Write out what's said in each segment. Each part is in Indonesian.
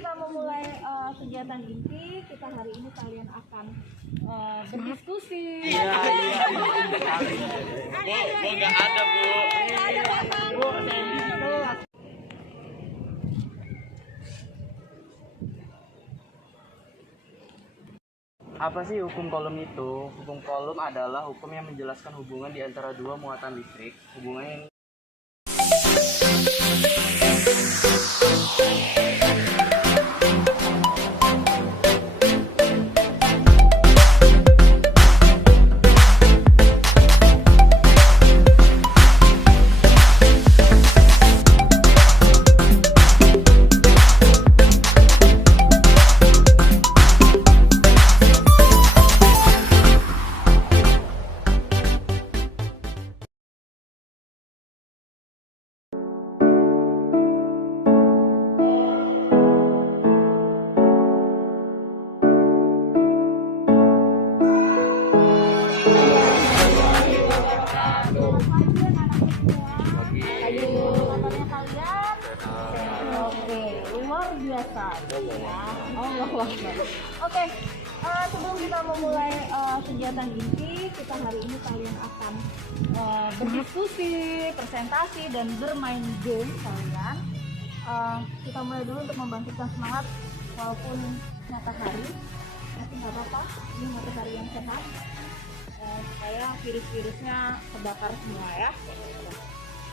kita memulai kegiatan inti, kita hari ini kalian akan berdiskusi. Iya. Bu, nggak ada, Bu. Bu, apa sih hukum Coulomb itu? Hukum Coulomb adalah hukum yang menjelaskan hubungan di antara dua muatan listrik. Hubungan yang biasa ya. Oke, sebelum kita memulai kegiatan inti, kita hari ini kalian akan berdiskusi, presentasi, dan bermain game kalian. Kita mulai dulu untuk membangkitkan semangat walaupun matahari, tapi nggak apa-apa, ini matahari yang sehat supaya virus-virusnya terbakar semua ya.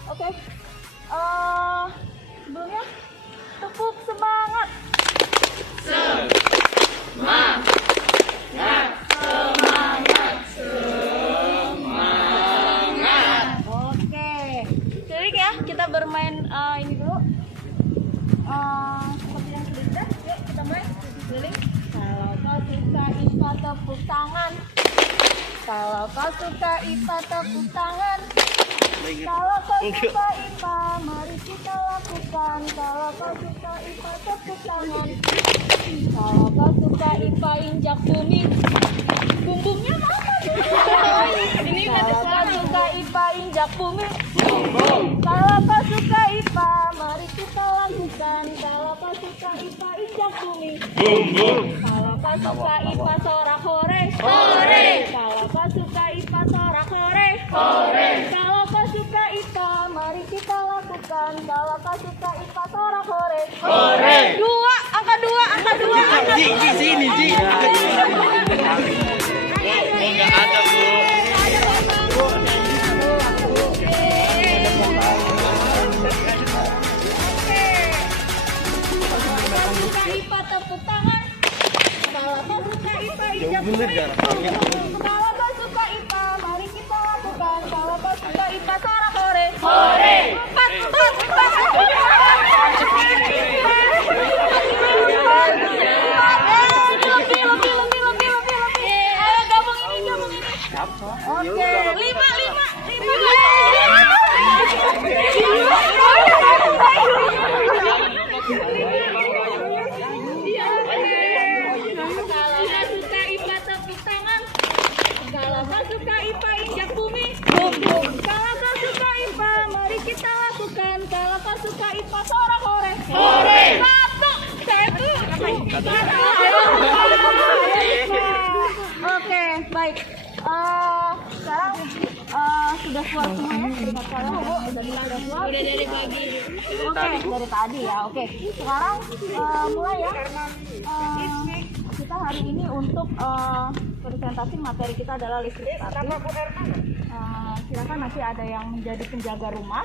Oke, sebelumnya tepuk semangat. semangat, semangat. Oke, klik ya, kita bermain ini dulu. Seperti yang sudah, yuk kita main keliling. Kalau kau suka IPA tepuk tangan. Kalau kau suka IPA tepuk tangan. Kalau kau suka IPA, mari kita lakukan. Kalau kau suka IPA, tepuk tangan. Kalau kau suka IPA, injak bumi. Bumbungnya mana? Kalau kau suka IPA, injak bumi. Kalau kau suka IPA, mari kita lakukan. Kalau kau suka IPA, injak bumi. Kalau kau suka IPA, sorak hore. Hore. Kalau kau suka IPA, sorak hore. Hore. Kalau kau suka IPA, mari kita lakukan. Kalau kau suka IPA, sorak hore. Hore. Dua, angka dua, angka dua, angka dua. Di sini, Ji. Bu, nggak ada, Bu. IPA tepuk tangan. Kalau kau suka IPA, injak bumi. Kalau kau suka IPA, mari kita lakukan. Kalau kau suka IPA, sorak hore. Hore. Empat. Lebih. Ayo gabung ini. Oke, lima. Kalau kau suka IPA, injak bumi. Kalau kau suka IPA, mari kita lakukan. Kalau kau suka IPA, sorak hore. Hore. Satu. Oke, baik. Sekarang sudah keluar semua ya? Serikat kalian, Bu? Sudah keluar? Udah dari pagi. Oke, dari tadi ya. Oke, sekarang mulai ya. Kita hari ini untuk presentasi materi kita adalah listrik statis. Silakan nanti ada yang menjadi penjaga rumah.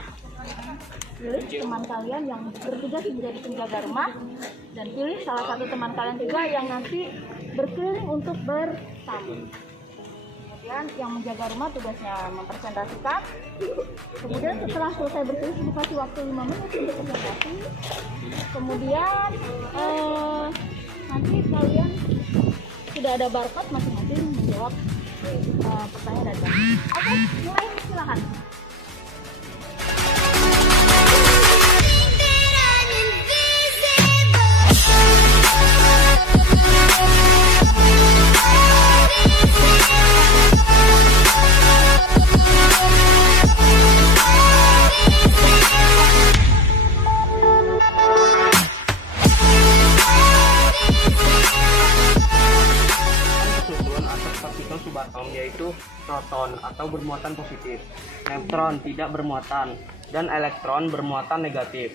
Pilih teman kalian yang bertugas menjadi penjaga rumah, dan pilih salah satu teman kalian juga yang nanti berkeliling untuk bertamu. Kemudian yang menjaga rumah tugasnya mempresentasikan. Kemudian setelah selesai berkeliling dikasih waktu 5 menit untuk presentasi. Kemudian nanti kalian sudah ada barcode masing-masing menjawab pertanyaan dari kami. Oke, mulai, silakan. yaitu proton atau bermuatan positif, neutron tidak bermuatan, dan elektron bermuatan negatif.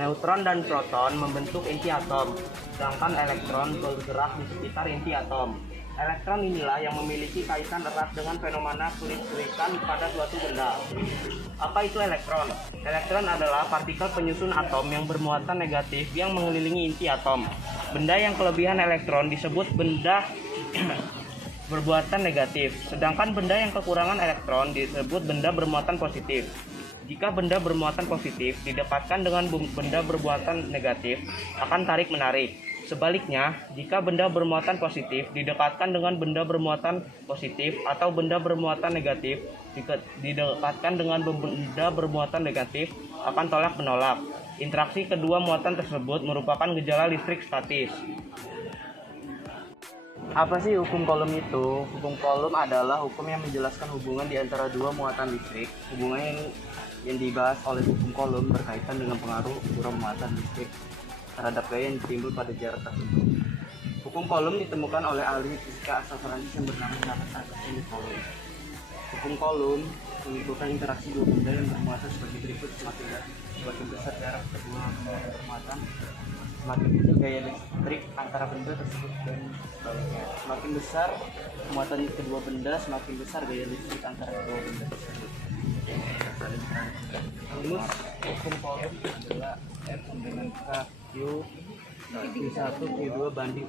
Neutron dan proton membentuk inti atom, sedangkan elektron bergerak di sekitar inti atom. Elektron inilah yang memiliki kaitan erat dengan fenomena kelistrikan pada suatu benda. Apa itu elektron? Elektron adalah partikel penyusun atom yang bermuatan negatif yang mengelilingi inti atom. Benda yang kelebihan elektron disebut benda bermuatan negatif, sedangkan benda yang kekurangan elektron disebut benda bermuatan positif. Jika benda bermuatan positif didekatkan dengan benda bermuatan negatif, akan tarik-menarik. Sebaliknya, jika benda bermuatan positif didekatkan dengan benda bermuatan positif atau benda bermuatan negatif didekatkan dengan benda bermuatan negatif, akan tolak-menolak. Interaksi kedua muatan tersebut merupakan gejala listrik statis. Apa sih hukum Coulomb itu? Hukum Coulomb adalah hukum yang menjelaskan hubungan di antara dua muatan listrik. Hubungan yang dibahas oleh hukum Coulomb berkaitan dengan pengaruh kurang muatan listrik terhadap gaya yang timbul pada jarak tertentu. Hukum Coulomb ditemukan oleh ahli fisika asal Prancis yang bernama Jean-Baptiste Coulomb. Hukum Coulomb menunjukkan interaksi dua benda yang bermuatan sebagai berikut: semakin besar jarak kedua benda yang bermuatan, semakin kecil gaya listrik antara benda tersebut, dan sebaliknya. Semakin besar muatan kedua benda, semakin besar gaya listrik antara kedua benda tersebut. Rumus hukum Coulomb adalah F sama dengan K Q Q1 Q2 banding.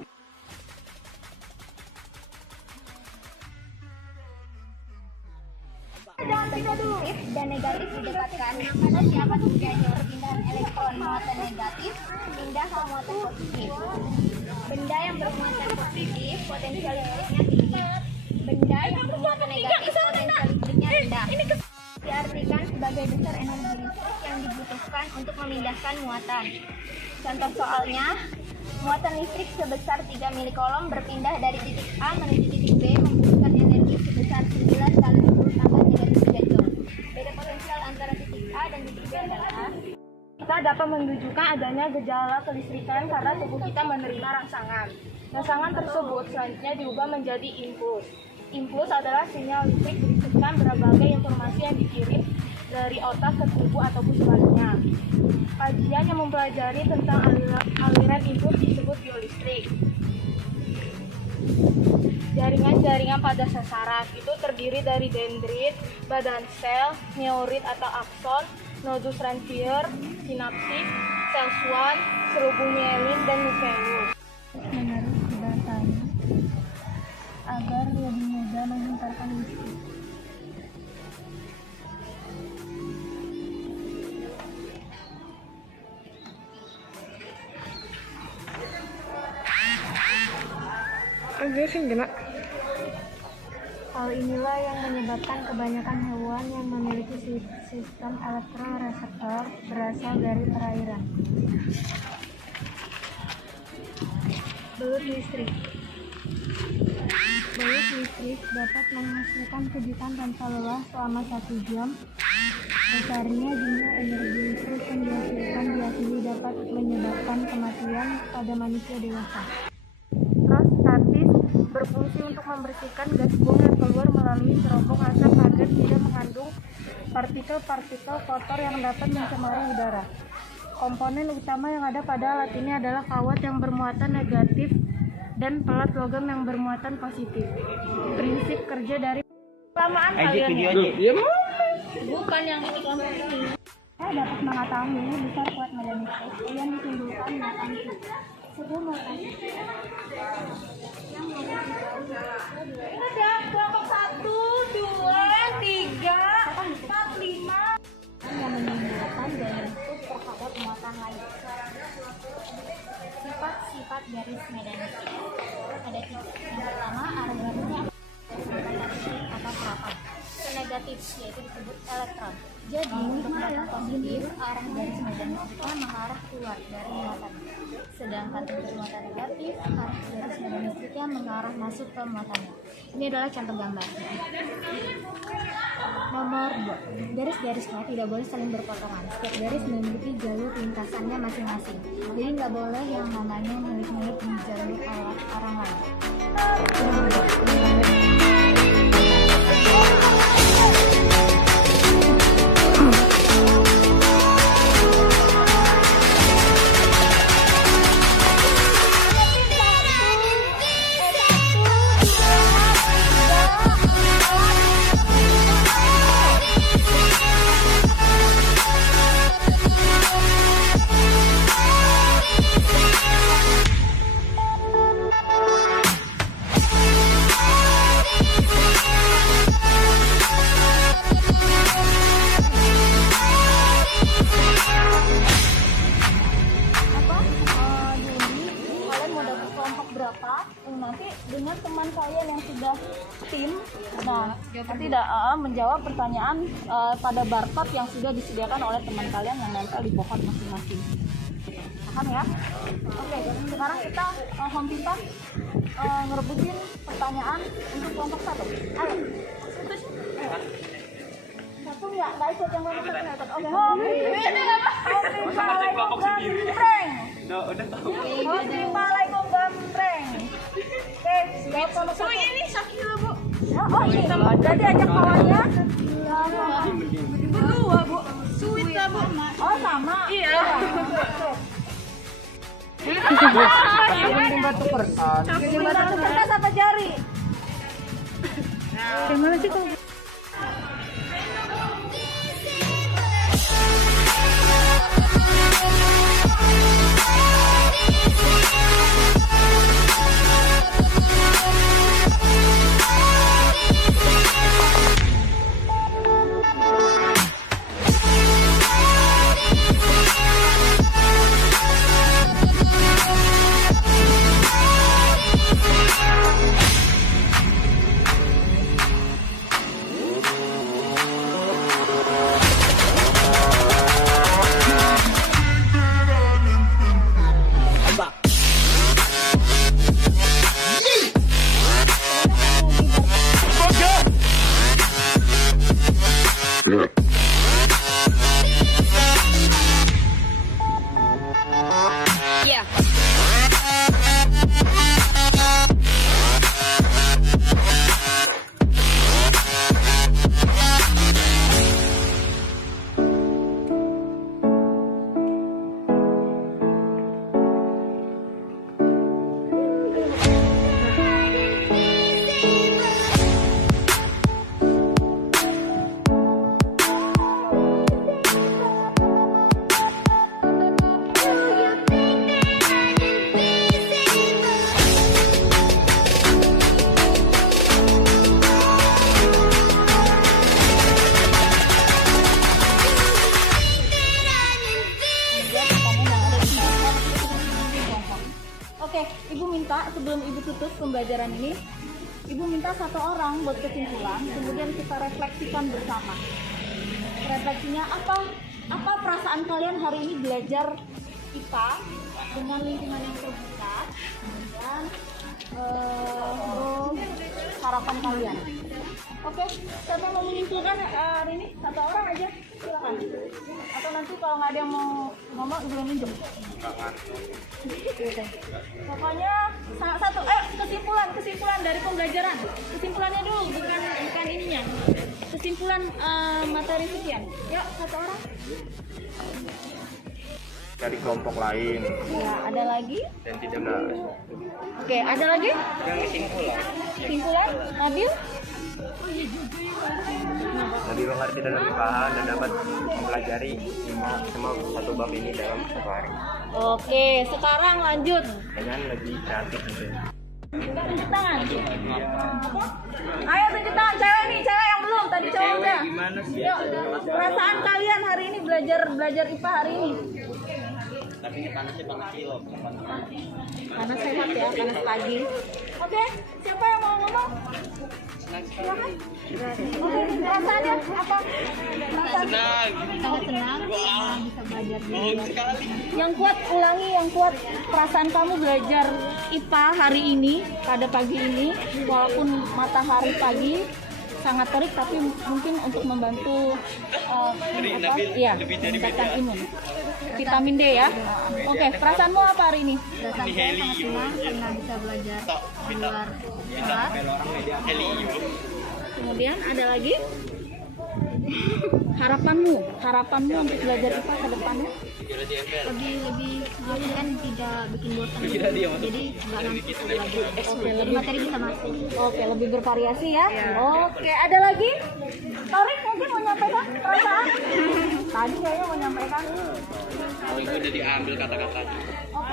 Positif dan negatif didekatkan, maka siapa terjadi perpindahan elektron muatan negatif pindah ke muatan positif. Benda yang bermuatan positif potensial listriknya tinggi. Benda yang bermuatan negatif potensial listriknya rendah. Diartikan sebagai besar energi listrik yang dibutuhkan untuk memindahkan muatan. Contoh soalnya, muatan listrik sebesar 3 milicoulomb berpindah dari titik A menuju titik B membutuhkan energi sebesar 9 kali 10 tambah negatif 3 joule. Beda potensial antara titik A dan titik B adalah kita dapat menunjukkan adanya gejala kelistrikan karena tubuh kita menerima rangsangan. Rangsangan tersebut selanjutnya diubah menjadi impuls. Impuls adalah sinyal listrik berisikan berbagai informasi yang dikirim dari otak ke tubuh ataupun sebaliknya. Kajian yang mempelajari tentang aliran impuls disebut biolistrik. Jaringan-jaringan pada sasaran itu terdiri dari dendrit, badan sel, neurit atau akson, nodus transfer, sinapsis, sel Schwann, serubung mielin, dan nukleus. Menarik datanya agar lebih mudah menghantarkan listrik. Hal inilah yang menyebabkan kebanyakan hewan yang memiliki sistem elektroreseptor berasal dari perairan. Belut listrik. Belut listrik dapat menghasilkan kejutan tanpa lelah selama 1 jam. Besarnya jumlah energi listrik yang dihasilkan diakini dapat menyebabkan kematian pada manusia dewasa. Statis berfungsi untuk membersihkan gas buang yang keluar melalui cerobong asap agar tidak mengandung partikel-partikel kotor yang dapat mencemari udara. Komponen utama yang ada pada alat ini adalah kawat yang bermuatan negatif dan pelat logam yang bermuatan positif. Prinsip kerja dari kelamaan kalian bukan yang ini kelompok ini. Saya dapat mengetahui besar kuat medan listrik yang ditimbulkan muatan sebelum muatan ada kelompok 1, 2, 3, 4, 5 yang menimbulkan gaya listrik terhadap muatan lain. Sifat-sifat garis medan listrik ada 3. Yang pertama, arah garisnya atau perapat. Negatif yaitu disebut elektron. Jadi untuk muatan positif, arah garis medan listriknya mengarah keluar dari muatan. Sedangkan untuk muatan negatif, arah garis medan listriknya mengarah masuk ke muatannya. Ini adalah contoh gambar. Nomor 2, garis-garisnya tidak boleh saling berpotongan. Setiap garis memiliki jalur lintasannya masing-masing. Jadi nggak boleh yang namanya nyelip-nyelip di jalur orang lain. nanti dengan teman kalian yang sudah tim, nah tidak menjawab pertanyaan pada barcode yang sudah disediakan oleh teman kalian yang nempel di pohon masing-masing. Paham ya? Oke, sekarang kita Home Pintar ngerebutin pertanyaan untuk kelompok 1. Ayo, putus. Satu nggak ikut yang kelompok 1 nggak ikut. Oke, Home Pintar gambreng. Udah tahu. Home Pintar gambreng. Oke, jawab kelompok 1. Ini Sakila, Bu. Oh ini, berarti ajak kawannya. Berdua, Bu. Sweet lah, Bu. Oh sama. Iya. Yang batu kertas. Batu kertas apa jari? Gimana sih kalau Ibu minta sebelum Ibu tutup pembelajaran ini, Ibu minta satu orang buat kesimpulan, kemudian kita refleksikan bersama. Refleksinya apa perasaan kalian hari ini belajar IPA dengan lingkungan yang terbuka, dan harapan kalian. Oke, siapa yang mau menyimpulkan hari ini? Satu orang aja, silakan. Atau nanti kalau nggak ada yang mau ngomong, boleh minjem. Pokoknya satu, kesimpulan dari pembelajaran. Kesimpulannya dulu, bukan ininya. Kesimpulan materi sekian. Yuk, satu orang. Dari kelompok lain. Ya, ada lagi? Dan tidak benar. Oke, ada lagi? Yang kesimpulan. Kesimpulan, Nabil? Lebih mengerti dan lebih paham dan dapat mempelajari semua satu bab ini dalam satu hari. Oke, sekarang lanjut. Dengan lebih kreatif gitu. Tunjuk tangan. Ayo tunjuk tangan, cewek nih, cewek yang belum, tadi cowok udah. Gimana sih? Yuk, perasaan kalian hari ini belajar IPA hari ini? Tapi panasnya panas kilo. Panas sehat ya, panas pagi. Oke, siapa yang mau ngomong? Silakan. Oke, perasaannya apa? Senang. Sangat senang bisa belajar Sekali. Yang kuat, ulangi yang kuat. Perasaan kamu belajar IPA hari ini, pada pagi ini, walaupun matahari pagi sangat terik, tapi mungkin untuk membantu meningkatkan imun. Vitamin D ya. Oke, perasaanmu apa hari ini? Perasaan saya sangat senang karena bisa belajar di luar kelas. Kemudian ada lagi? Harapanmu untuk belajar IPA ke depannya? Lebih kan tidak bikin bosan. Jadi nggak nangkep lagi. Jadi materi bisa masuk. Oke, lebih bervariasi ya. Oke, ada lagi? Tarik mungkin mau nyampaikan perasaan? Tadi kayaknya mau nyampaikan. Oh, itu udah diambil kata-katanya. Oke.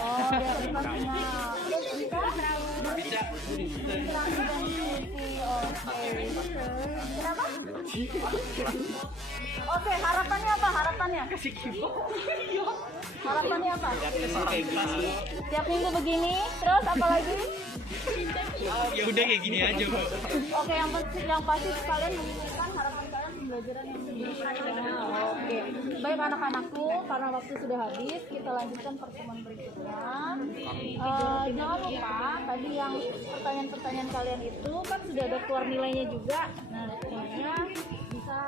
Oh, dia pastinya. Bisa. Kenapa? Oke, harapannya apa? Harapannya? Kasih keyboard. Harapannya apa? Tiap minggu begini, terus apa lagi? Ya udah kayak gini aja, Bu. Oke, yang pasti kalian menginginkan harapan kalian pembelajaran yang sederhana. Oke, baik anak-anakku, karena waktu sudah habis, kita lanjutkan pertemuan berikutnya. Jangan lupa tadi yang pertanyaan-pertanyaan kalian itu kan sudah ada keluar nilainya juga. Nah, semuanya bisa